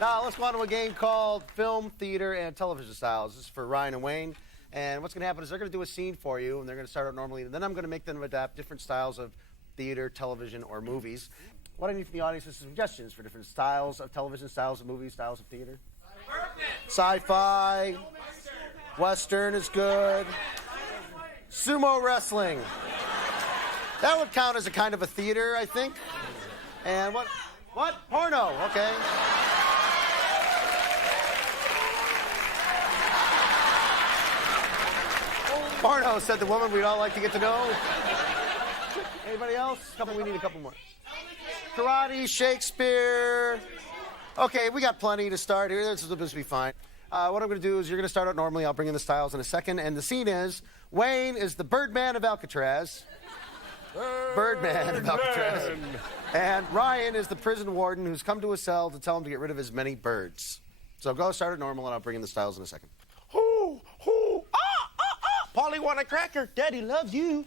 Now, let's go on to a game called Film, Theater, and Television Styles. This is for Ryan and Wayne. And what's going to happen is they're going to do a scene for you, and they're going to start out normally, and then I'm going to make them adapt different styles of theater, television, or movies. What I need from the audience is suggestions for different styles of television, styles of movies, styles of theater. Sci-fi. Western is good. Sumo wrestling. That would count as a kind of a theater, I think. And what? Porno, okay. Porno, said the woman we'd all like to get to know. Anybody else? We need a couple more. Karate, Shakespeare. Okay, we got plenty to start here. This will be fine. What I'm going to do is you're going to start out normally. I'll bring in the styles in a second. And the scene is Wayne is the Birdman of Alcatraz. Birdman of Alcatraz. And Ryan is the prison warden who's come to his cell to tell him to get rid of as many birds. So go start it normal, and I'll bring in the styles in a second. Hoo, hoo, Polly want a cracker. Daddy loves you.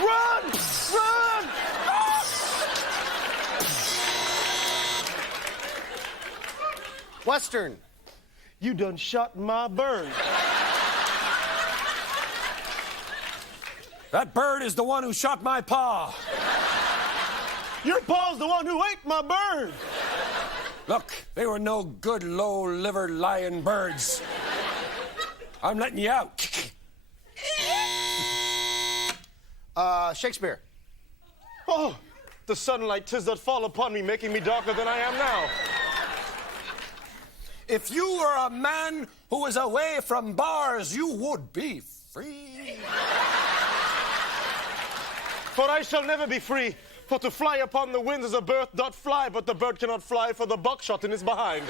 Run! Run! Western. You done shot my bird. That bird is the one who shot my paw. Your paw's the one who ate my bird. Look, they were no good low-liver lying birds. I'm letting you out. Shakespeare. Oh, the sunlight 'tis that fall upon me, making me darker than I am now. If you were a man who was away from bars, you would be free. For I shall never be free, for to fly upon the winds as a bird doth fly, but the bird cannot fly for the buckshot in his behind.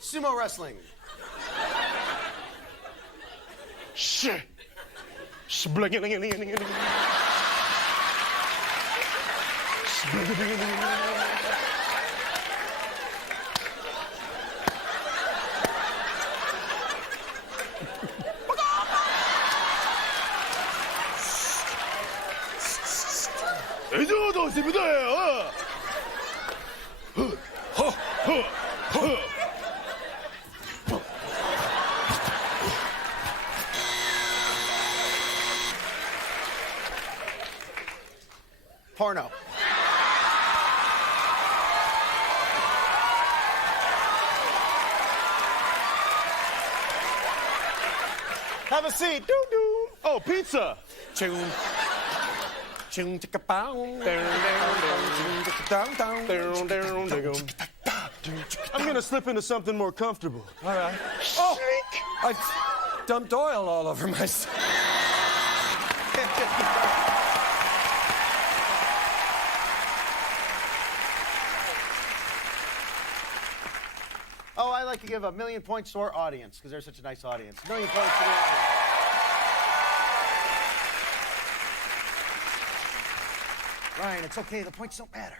Sumo wrestling. Shh. Porno. Have a seat. Doo-doo. Oh, pizza. Ching. Ching, chicka, bow. I'm gonna slip into something more comfortable. All right. Oh, I dumped oil all over myself. Oh, I like to give 1,000,000 points to our audience, because they're such a nice audience. 1,000,000 points to the audience. Ryan, it's okay. The points don't matter.